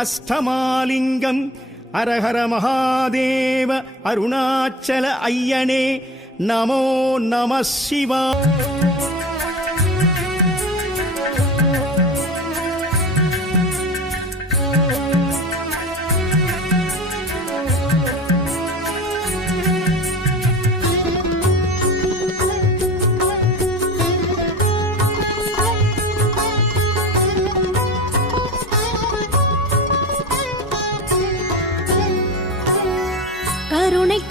அஷ்டமாலிங்கம் அரஹர மகாதேவ அருணாச்சல ஐயனே நமோ நம சிவாய.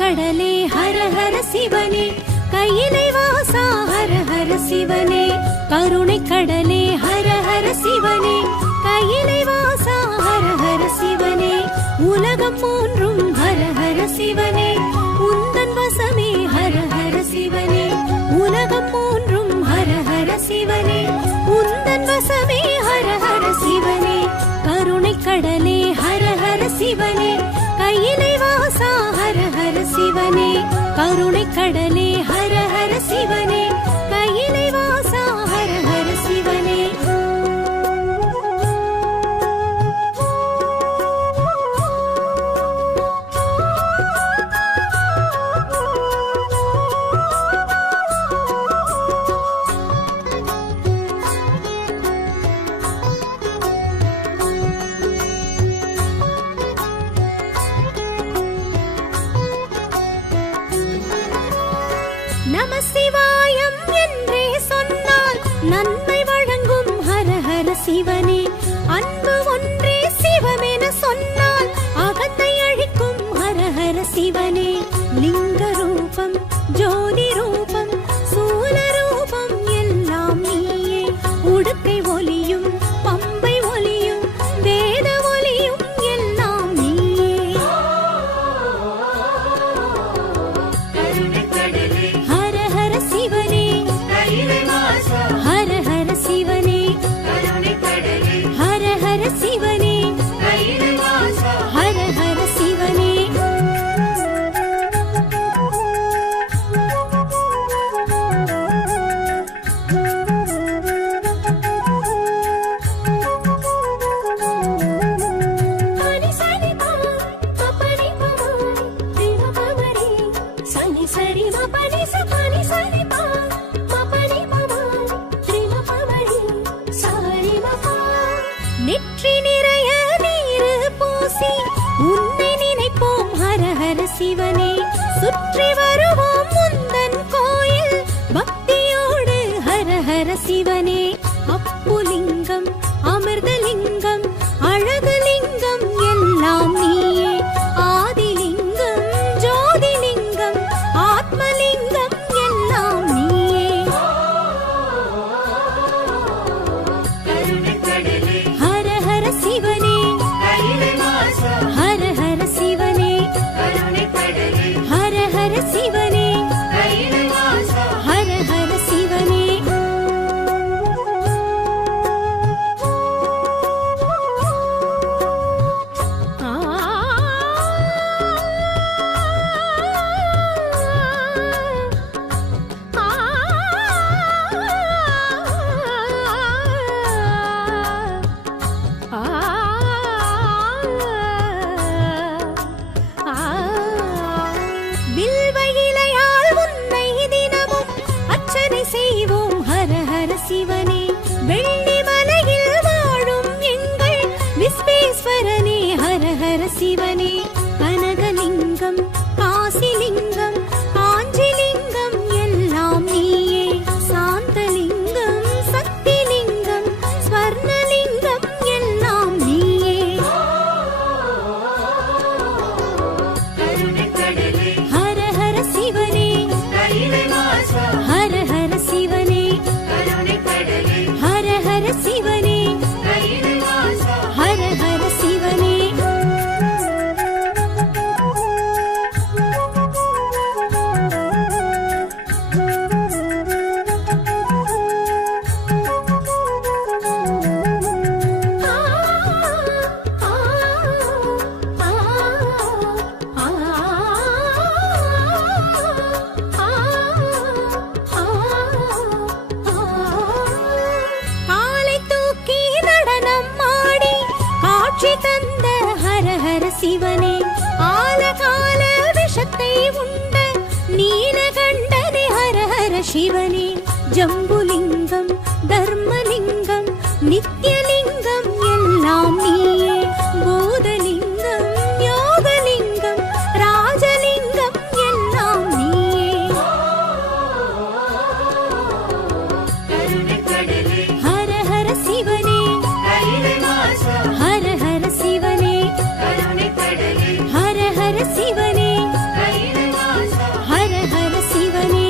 கடலே ஹர ஹர சிவனே, கையிலை வாசா ஹர ஹர சிவனே. கருணை கடலே ஹர ஹர சிவனே, கையிலை வாசா ஹர ஹர சிவனே. உலகம் மூன்றும் ஹர ஹர சிவனே, உந்தன் வசமே ஹர ஹர சிவனே. உலகம் மூன்றும் ஹர ஹர சிவனே, உந்தன் வசமே ஹர ஹர சிவனே. கருணை கடலே ஹர ஹர சிவனே, கையிலை வாசா ஹர ஹர சிவனே. கருணை கடலே ஹர ஹர சிவனே, கையிலை வாசா ஹர ஹர சிவனே. நம சிவாயம் என்றே சொன்னால் நன்மை வழங்கும் ஹர ஹர சிவனே. அன்பு ஒன்றே சிவமென சொன்னால் அகத்தை அழிக்கும் ஹர ஹர சிவனே. லிங்க ரூபம் ஜோதி ரூபம் சூல ரூபம் எல்லாம் நீயே. உடுக்கை ஒலியும் பம்பை ஒலியும் வேத ஒலியும் எல்லாம் நீயே. ஹர ஹர சிவனே, ஹர ஹர சிவனே, ஹர ஹர சிவனே, ஹர ஹர சிவனே. நெற்றி நிறைய நீரு பூசி உன்னை நினைப்போம் ஹர ஹர சிவனே. சுற்றி வருவோம் முந்தன் கோயில் பக்தியோடு ஹர ஹர சிவனே. அப்புலிங்கம் அமிர்தலிங்கம் அழகுலிங்கம் எல்லாம் நீயே. ஆதிலிங்கம் ஜோதிலிங்கம் ஆத்மலிங்கம் எல்லாம் நீயே. ஹர ஹர சிவனே, ஹர ஹர சிவனே, ஹர ஹர சிவனே, ஹர ஹர சிவனே. வில்வயிலையால் உன்னை தினமும் அர்ச்சனை செய்வோம் ஹர ஹர சிவனே. வெள்ளிமலையில் வாழும் எங்கள் விஸ்வேஸ்வரனே ஹர ஹர சிவனே. கனகலிங்கம் காசிலிங்கம் காஞ்சிலிங்கம் எல்லாம் நீயே. சாந்தலிங்கம் சக்திலிங்கம் ஸ்வர்ணலிங்கம் எல்லாம் நீயே. ஹர ஹர சிவனே, ஹர ஹர சிவனே, ஹர ஹர சிவனே, ஹர ஹர சிவனே. தந்த ஹர ஹர சிவனே ஆலகால விஷத்தை உண்ட நீலகண்டனே ஹர ஹர சிவனே ஜம்புலிங்கம் தர்மலிங்கம் நித்யலிங்கம் எல்லாம் நீயே பூதலிங்கம் யோகலிங்கம் ராஜலிங்கம் எல்லாம் நீயே ஹர ஹர சிவனே ஹர ஹர சிவனே ஹர ஹர சிவனே ஹர ஹர சிவனே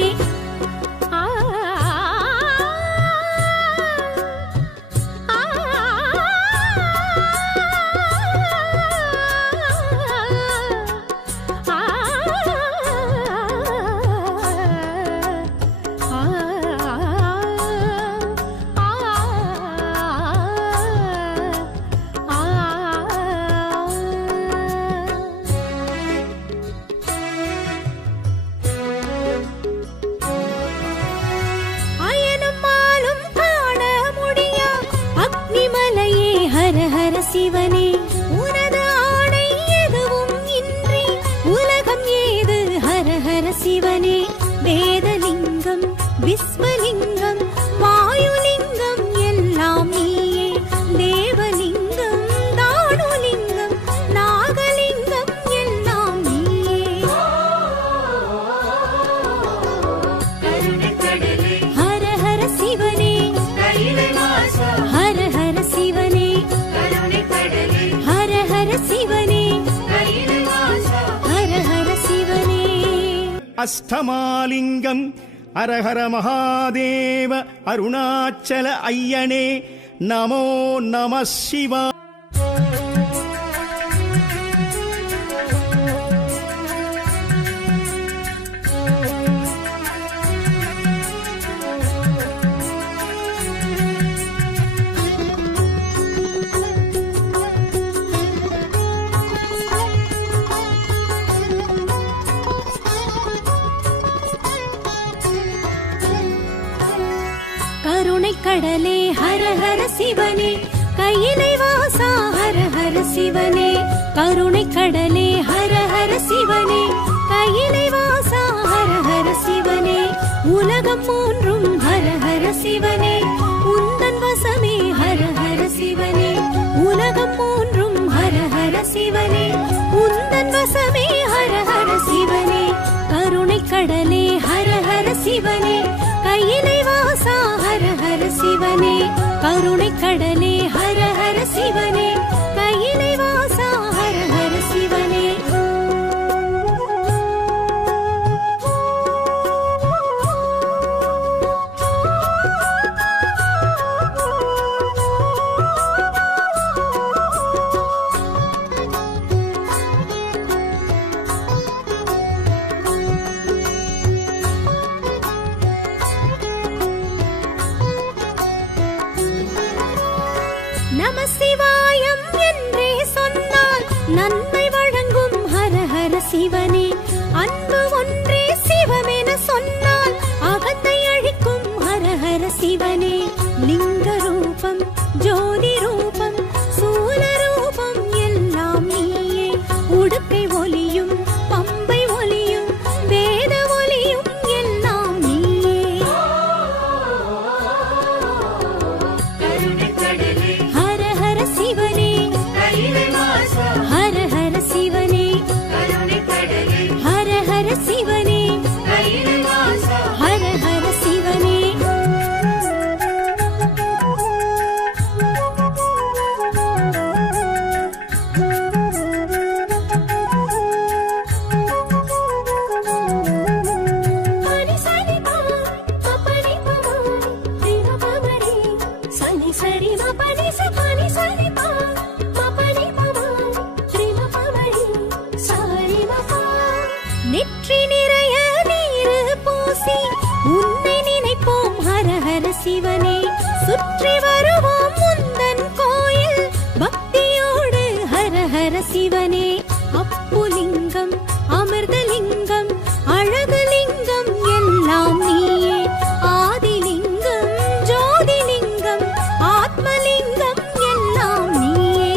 சிவனே உனது ஆணை எதுவும் இன்றி உலகம் ஏது ஹர ஹர சிவனே வேதலிங்கம் விஸ்வலிங்கம் வாயுலிங்கம் எல்லாம் நீயே தேவலிங்கம் தானுலிங்கம் நாகலிங்கம் எல்லாம் நீயே ஹர ஹர சிவனே ஹர ஹர சிவனே ஹர ஹர சிவனே ஹர ஹர சிவனே அஷ்டமாலிங்கம் அரஹர மகாதேவ அருணாச்சல ஐயனே நமோ நம சிவா கருணை கடலே ஹர ஹர சிவனே கையிலை வாசா ஹர ஹர சிவனே கருணை கடலே ஹர ஹர சிவனே கையிலை வாசா ஹர ஹர சிவனே உலகம் மூன்றும் ஹர ஹர சிவனே உந்தன் வசமே ஹர ஹர சிவனே உலகம் மூன்றும் ஹர ஹர சிவனே உந்தன் வசமே ஹர ஹர சிவனே கருணை கடலே ஹர ஹர சிவனே கையிலை வாசா ஹர ஹர சிவனே கருணை கடலே ஹர ஹர சிவனே கையிலை வாசா ஹர ஹர சிவனே நம சிவாயம் என்றே சொன்னால் நன்மை வழங்கும் ஹர ஹர சிவனே அன்பு ஒன்றே சிவமென சொன்னால் அகத்தை அழிக்கும் ஹர ஹர சிவனே லிங்க ரூபம் ஜோதி ரூபம் சூல ரூபம் எல்லாம் நீயே உடுக்கை ஒலியும் பம்பை ஒலியும் வேத ஒலியும் எல்லாம் நீயே ஹர ஹர சிவனே ஹர ஹர சிவனே ஹர ஹர சிவனே ஹர ஹர சிவனே நெற்றி நிறைய நீரு பூசி உன்னை நினைப்போம் ஹர ஹர சிவனே சுற்றி வருவோம் முந்தன் கோயில் பக்தியோடு ஹர ஹர சிவனே அப்புலிங்கம் அமிர்தலிங்கம் அழகுலிங்கம் எல்லாம் நீயே ஆதிலிங்கம் ஜோதிலிங்கம் ஆத்மலிங்கம் எல்லாம் நீயே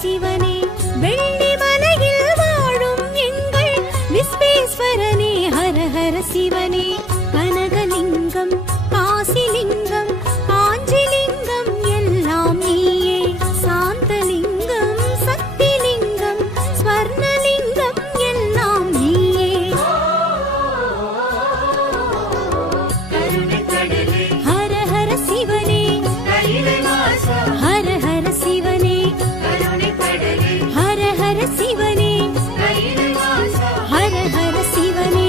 சிவனே வெள்ளி மலையில் வாழும் எங்கள் விஸ்வேஸ்வரனே ஹர ஹர சிவனே கனகலிங்கம் காசிலிங்கம் காஞ்சிலிங்கம் எல்லாம் நீயே சாந்தலிங்கம் சக்திலிங்கம் ஸ்வர்ணலிங்கம் எல்லாம் நீயே ஹர ஹர சிவனே ஹர ஹர சிவனே ஹர ஹர சிவனே ஹர ஹர சிவனே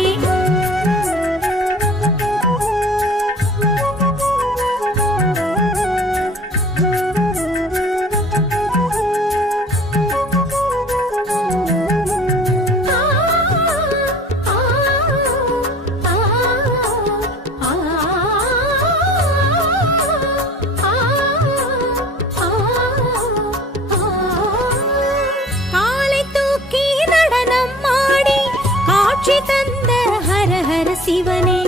தந்த ஹர ஹர சிவனே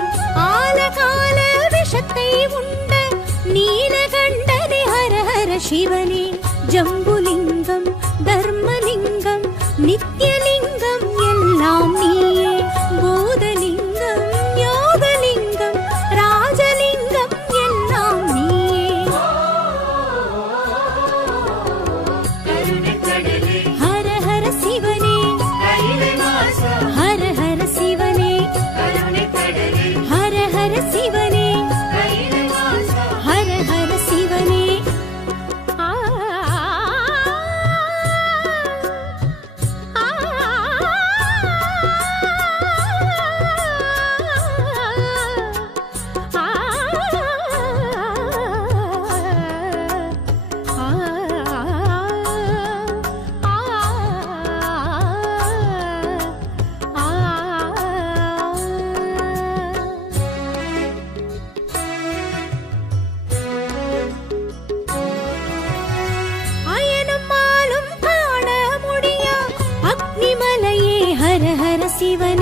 ஆலகால விஷத்தை உண்ட நீலகண்டனே ஹர ஹர சிவனே ஜம்புலிங்கம் தர்மலிங்கம் நித்யலிங்கம் எல்லாம் நீயே பூதலிங்கம் யோகலிங்கம் ராஜலிங்கம் எல்லாம் நீயே ஹர ஹர சிவனே ஹர ஹர சிவனே ஹர ஹர சிவனே ஹர ஹர சிவனே சிவனே